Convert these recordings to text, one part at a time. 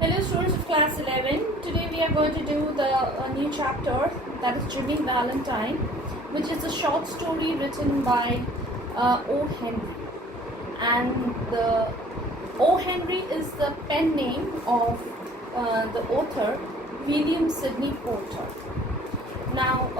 Hello students of class 11. Today we are going to do the new chapter, that is Jimmy Valentine, which is a short story written by O. Henry. And the O. Henry is the pen name of the author William Sidney Porter. Now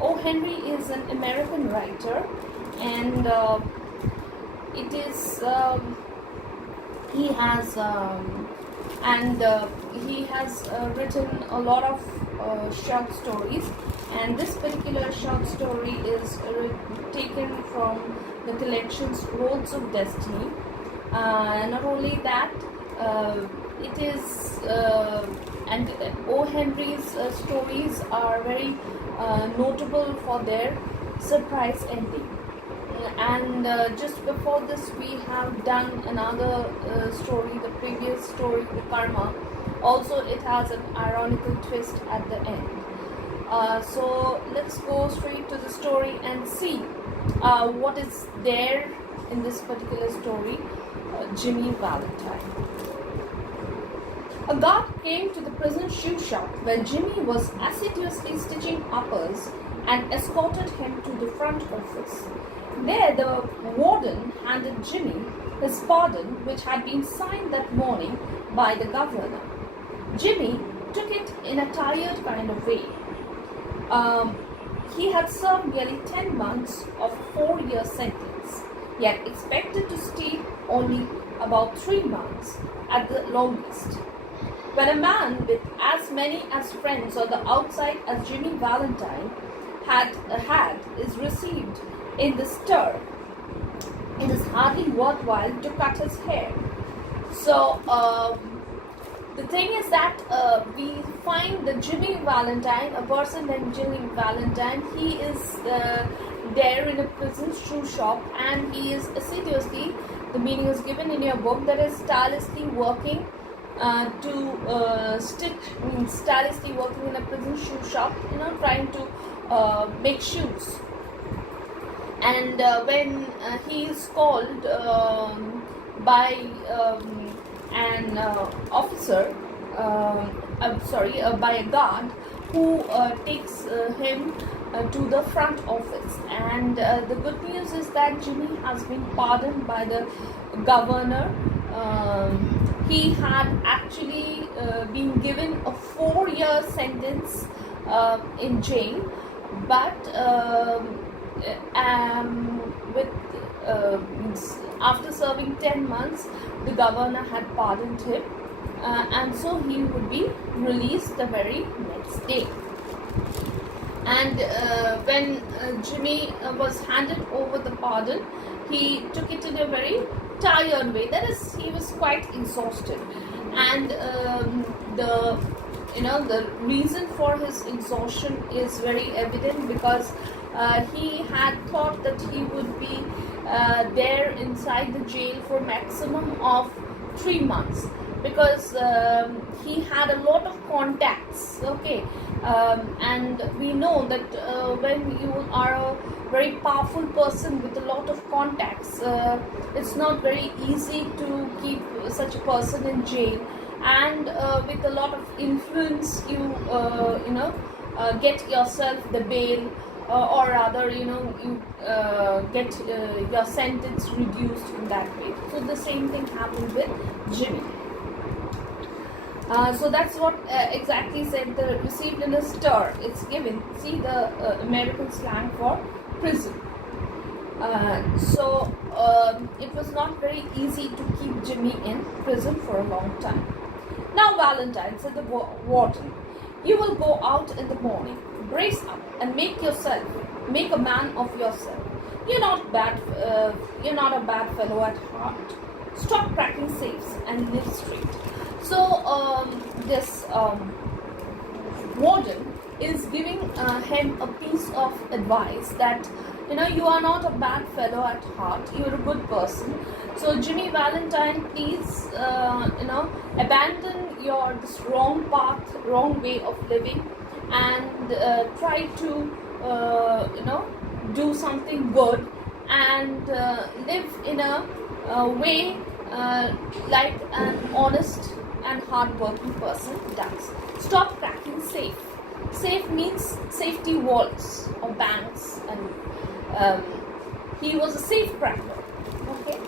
O. Henry is an American writer, and it is he has written a lot of short stories, and this particular short story is taken from the collections Roads of Destiny. Not only that, it is and O. Henry's stories are very notable for their surprise ending. And just before this we have done another story, the previous story, the Karma. Also it has an ironical twist at the end. So let's go straight to the story and see what is there in this particular story, Jimmy Valentine. A guard came to the prison shoe shop where Jimmy was assiduously stitching uppers and escorted him to the front office. There the warden handed Jimmy his pardon, which had been signed that morning by the governor. Jimmy took it in a tired kind of way. He had served nearly 10 months of a 4-year sentence, yet expected to stay only about 3 months at the longest. When a man with as many as friends on the outside as Jimmy Valentine is received in the stir, it is hardly worthwhile to cut his hair. So the thing is that we find the Jimmy Valentine, a person named Jimmy Valentine, he is there in a prison shoe shop, and he is assiduously, the meaning is given in your book, that is tirelessly working to stitch, means tirelessly working in a prison shoe shop, trying to make shoes. And when he is called by an officer, by a guard who takes him to the front office. And the good news is that Jimmy has been pardoned by the governor. He had actually been given a 4-year sentence in jail, but after serving 10 months, the governor had pardoned him, and so he would be released the very next day. And when Jimmy was handed over the pardon, he took it in a very tired way. That is, he was quite exhausted, and the reason for his exhaustion is very evident, because he had thought that he would be there inside the jail for maximum of 3 months, because he had a lot of contacts. And we know that when you are a very powerful person with a lot of contacts, it's not very easy to keep such a person in jail. And with a lot of influence, you get yourself the bail, or rather you get your sentence reduced in that way. So the same thing happened with Jimmy. So that's what exactly said, the received in a stir. It's given, see, the American slang for prison. So it was not very easy to keep Jimmy in prison for a long time. Now Valentine, said the warden, you will go out in the morning, brace up, and make a man of yourself. You're not a bad fellow at heart. Stop cracking safes and live straight. So this warden is giving him a piece of advice that you are not a bad fellow at heart, you're a good person. So Jimmy Valentine, please abandon this wrong path, wrong way of living, and try to do something good, and live in a way like an honest and hard-working person does. Stop cracking safe. Safe means safety vaults or banks, and he was a safe cracker. Okay.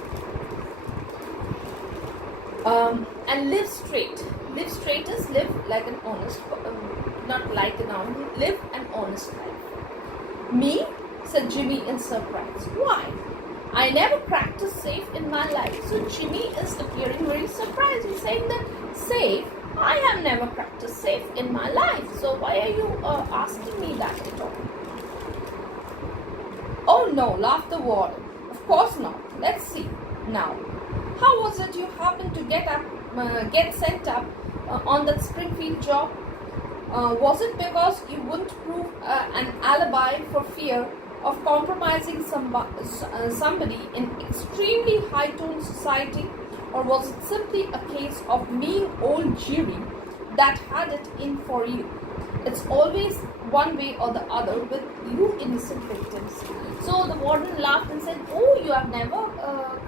And live straight. Live straight is live like an honest, not like an honest, live an honest life. Me, said Jimmy in surprise. Why? I never cracked a safe in my life. So Jimmy is appearing very surprised. He's saying that safe? I have never cracked a safe in my life. So why are you asking me that at all? Oh no, laughed the warden. Of course not. Let's see. Now, how was it you happened to get sent up on that Springfield job? Was it because you wouldn't prove an alibi for fear of compromising somebody in extremely high-toned society, or was it simply a case of mean old Jerry that had it in for you? It's always one way or the other with you innocent victims. So the warden laughed and said, oh, you have never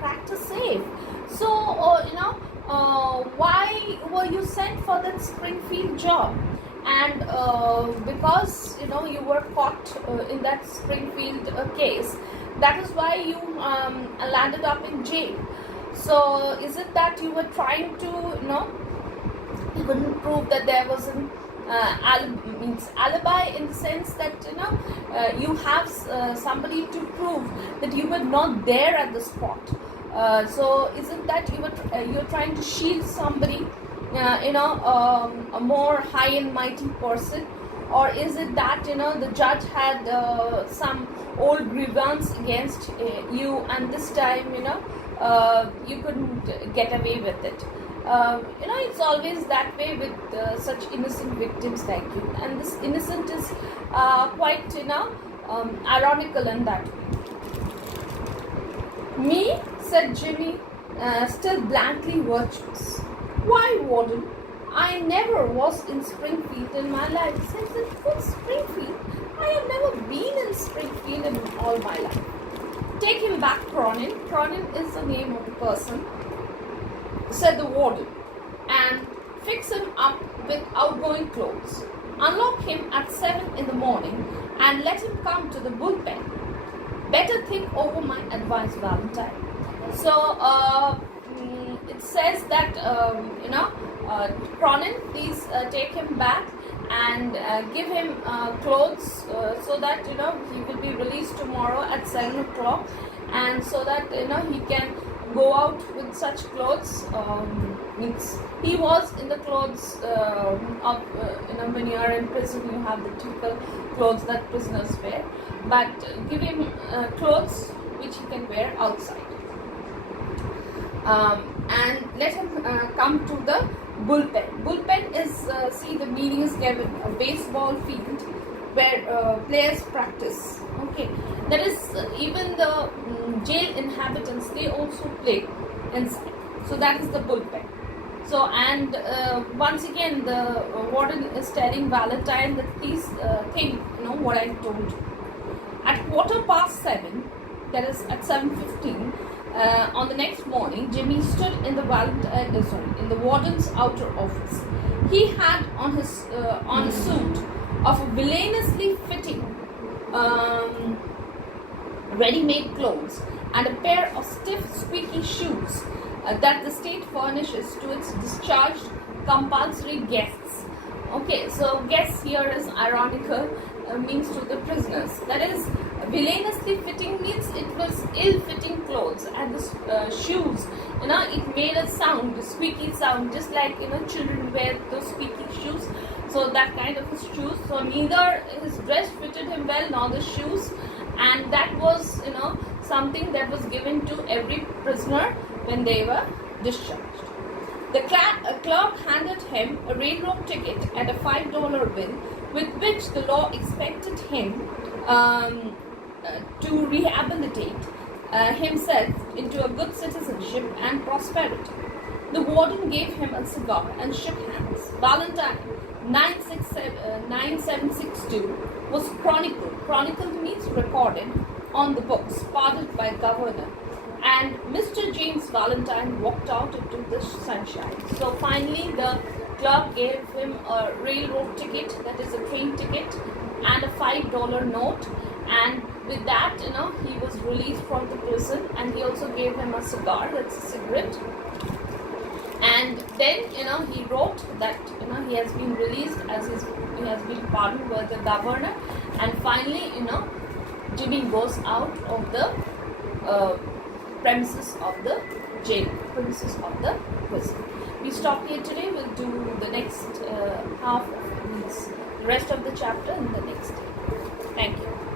cracked a safe. So, why were you sent for that Springfield job? And because you were caught in that Springfield case, that is why you landed up in jail. So is it that you were trying to you couldn't prove that there was an alibi, in the sense that you have somebody to prove that you were not there at the spot? So is it that you're trying to shield somebody, a more high and mighty person, or is it that the judge had some old grievance against you, and this time you couldn't get away with it? It's always that way with such innocent victims like you, and this innocent is quite ironical in that way. Me, said Jimmy, still blankly virtuous. Why, warden? I never was in Springfield in my life. Said that, what Springfield? I have never been in Springfield in all my life. Take him back, Cronin. Cronin is the name of the person, said the warden, and fix him up with outgoing clothes. Unlock him at 7 in the morning and let him come to the bullpen. Better think over my advice, Valentine. So it says that Cronin, please take him back and give him clothes so that he will be released tomorrow at 7 o'clock, and so that he can go out with such clothes. Means he was in the clothes of when you are in prison, you have the typical clothes that prisoners wear, but give him clothes which he can wear outside, and let him come to the bullpen. Bullpen is the meaning is given a baseball field where players practice. Okay, that is even the jail inhabitants, they also play inside. So that is the bullpen. So, and once again the warden is telling Valentine that please think what I told you. At 7:15, that is at 7:15 on the next morning, Jimmy stood in the warden's outer office. He had on a suit of villainously fitting ready-made clothes and a pair of stiff, squeaky shoes that the state furnishes to its discharged compulsory guests. Okay, so guests here is ironical, means to the prisoners. That is, villainously fitting means it was ill-fitting clothes, and the shoes, it made a sound, a squeaky sound, just like children wear those squeaky shoes. So that kind of shoes. So neither his dress fitted him well nor the shoes, and that was something that was given to every prisoner when they were discharged. The clerk handed him a railroad ticket and a $5 bill, with which the law expected him to rehabilitate himself into a good citizenship and prosperity. The warden gave him a cigar and shook hands. Valentine 9762 was chronicled. Chronicled means recorded on the books, pardoned by governor, and Mr. James Valentine walked out into the sunshine. So finally, the clerk gave him a railroad ticket, that is a train ticket, and a $5 note. And with that, he was released from the prison, and he also gave him a cigar, that's a cigarette. And then, he wrote that, he has been released as he has been pardoned by the governor. And finally, Jimmy goes out of the premises of the jail, premises of the prison. We stop here today. We'll do the next half of the rest of the chapter in the next day. Thank you.